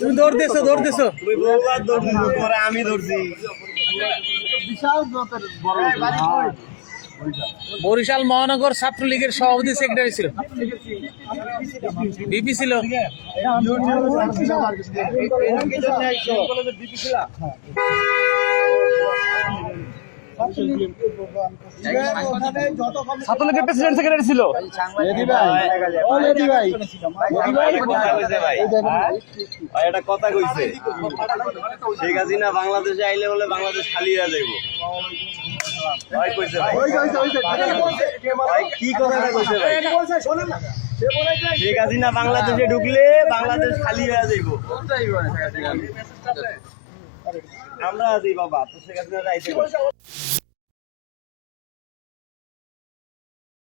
তুমি দৌড় দিছো তুমি বহুবার দৌড় দিছো, পরে আমি দৌড়ছি। বরিশাল মহানগর ছাত্রলীগের সভাপতি সেক্রেটারি ছিল, বিপি ছিল। ছাত্রলীগের প্রেসিডেন্ট সেক্রেটারি ছিল। একটা কথা কইছে, শেখ হাসিনা বাংলাদেশে আইলে বলে বাংলাদেশ খালি হয়ে যাইব। কি কথাটা কইছে ভাই? শেখ হাসিনা বাংলাদেশে ঢুকলে বাংলাদেশ খালি হয়ে যাইব। আমরা আছি বাবা, তো শেখ হাসিনা